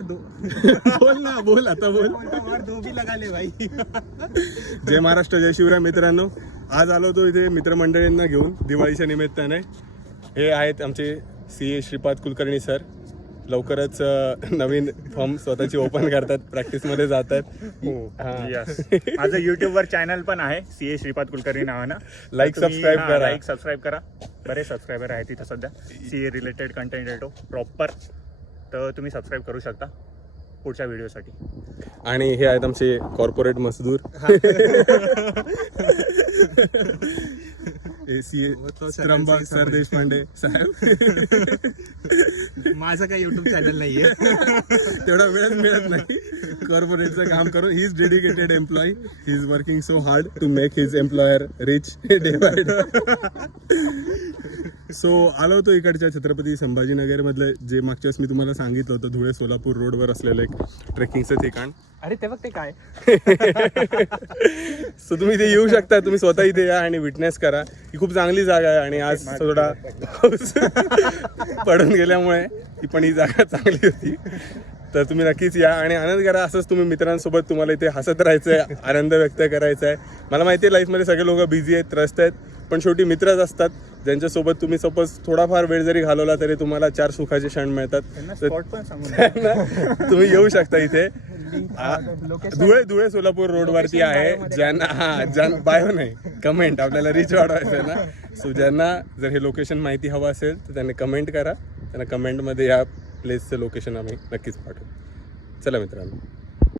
मार दो. बोल ना, बोल आता बोल. मार दो भी लगा ले भाई. जय महाराष्ट्र, जय शिवराय मित्रांनो. आज आलो होतो इथे मित्रमंडळींना घेऊन दिवाळीच्या निमित्ताने. हे आहेत आमचे CA श्रीपाद कुलकर्णी सर. लवकरच नवीन फॉर्म स्वतःची ओपन करतात, प्रॅक्टिसमध्ये जातात. माझं युट्यूबवर चॅनल पण आहे CA श्रीपाद कुलकर्णी नावानं. लाईक सबस्क्राईब करा. लाईक सबस्क्राईब करा. बरेच सबस्क्रायबर आहेत तिथं सध्या. CA रिलेटेड कंटेंट येतो प्रॉपर, तर तुम्ही सबस्क्राईब करू शकता पुढच्या व्हिडिओसाठी. आणि हे आहेत आमचे कॉर्पोरेट मजदूर. CA त्र्यंबक सर देशपांडे साहेब. माझं काही युट्यूब चॅनल नाहीये. तेवढा वेळच मिळत नाही कॉर्पोरेटचं काम करून. He is dedicated employee. He is working so hard to make his employer rich day by day. So आलो होतो इकडच्या छत्रपती संभाजीनगर मधलं, जे मागच्या वेळेस मी तुम्हाला सांगितलं होतं, धुळे सोलापूर रोडवर असलेलं एक ट्रेकिंगचं ठिकाण. अरे ते बघ ते काय. सो तुम्ही इथे येऊ शकता. तुम्ही स्वतः इथे या आणि विटनेस करा. ही खूप चांगली जागा आहे. आणि आज थोडा पाऊस पडून गेल्यामुळे ही जागा चांगली होती. तर तुम्ही नक्कीच या आणि आनंद करा. असंच तुम्ही मित्रांसोबत तुम्हाला इथे हसत राहायचं आहे, आनंद व्यक्त करायचा आहे. मला माहिती आहे लाईफमध्ये सगळे लोक बिझी आहेत, त्रस्त आहेत, पण शेवटी मित्रच असतात ज्यांच्यासोबत तुम्ही सपोज थोडाफार वेळ जरी घालवला तरी तुम्हाला 4 सुखाचे क्षण मिळतात. तुम्ही येऊ शकता इथे. धुळे सोलापूर रोडवरती आहे. ज्यांना बायो नाही, कमेंट, आपल्याला रीच वाढवायचं आहे ना. सो ज्यांना जर हे लोकेशन माहिती हवं असेल तर त्यांनी कमेंट करा. त्यांना कमेंटमध्ये या प्लेसचं लोकेशन आम्ही नक्कीच पाठवू. चला मित्रांनो.